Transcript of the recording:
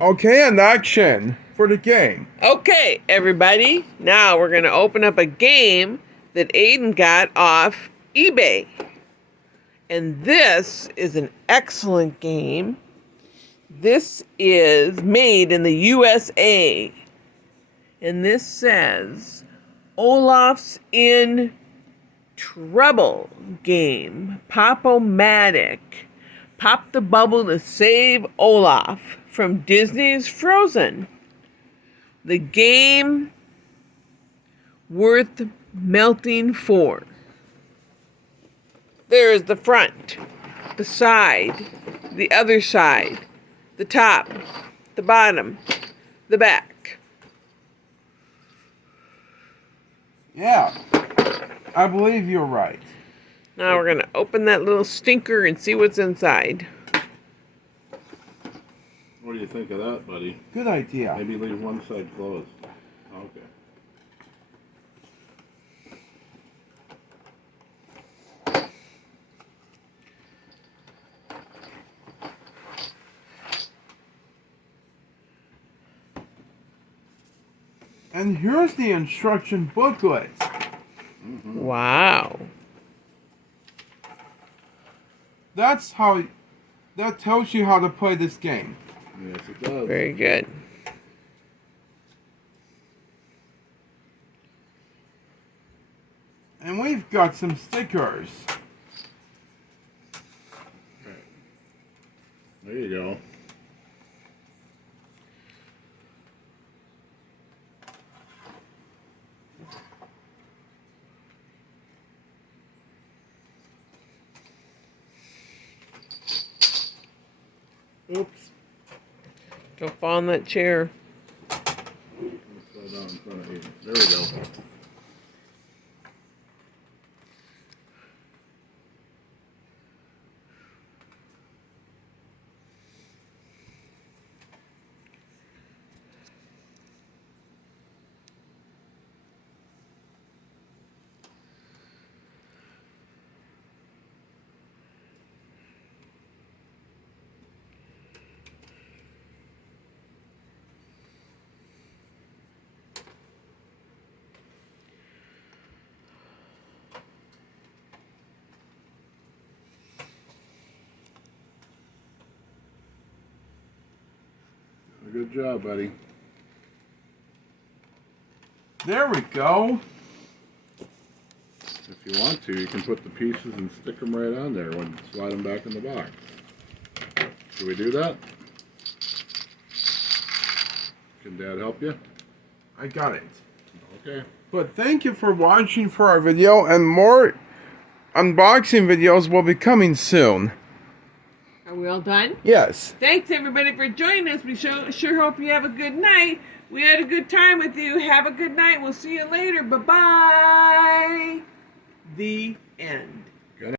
Okay, and action for the game. Okay, everybody. Now we're going to open up a game that Aiden got off eBay. And this is an excellent game. This is made in the USA. And this says Olaf's in Trouble game. Pop-O-Matic. Pop the bubble to save Olaf from Disney's Frozen. The game worth melting for. There is the front, the side, the other side, the top, the bottom, the back. Yeah, I believe you're right. Now we're going to open that little stinker and see what's inside. What do you think of that, buddy? Good idea. Maybe leave one side closed. Okay. And here's the instruction booklet. Mm-hmm. Wow. That tells you how to play this game. Yes, it does. Very good. And we've got some stickers. There you go. Oops. Don't fall on that chair. Slow down in front of you. There we go. Good job, buddy. There we go. If you want to, you can put the pieces and stick them right on there and slide them back in the box. Should we do that? Can Dad help you? I got it. Okay. But thank you for watching for our video, and more unboxing videos will be coming soon. Are we all done? Yes. Thanks, everybody, for joining us. We sure hope you have a good night. We had a good time with you. Have a good night. We'll see you later. Bye-bye. The end.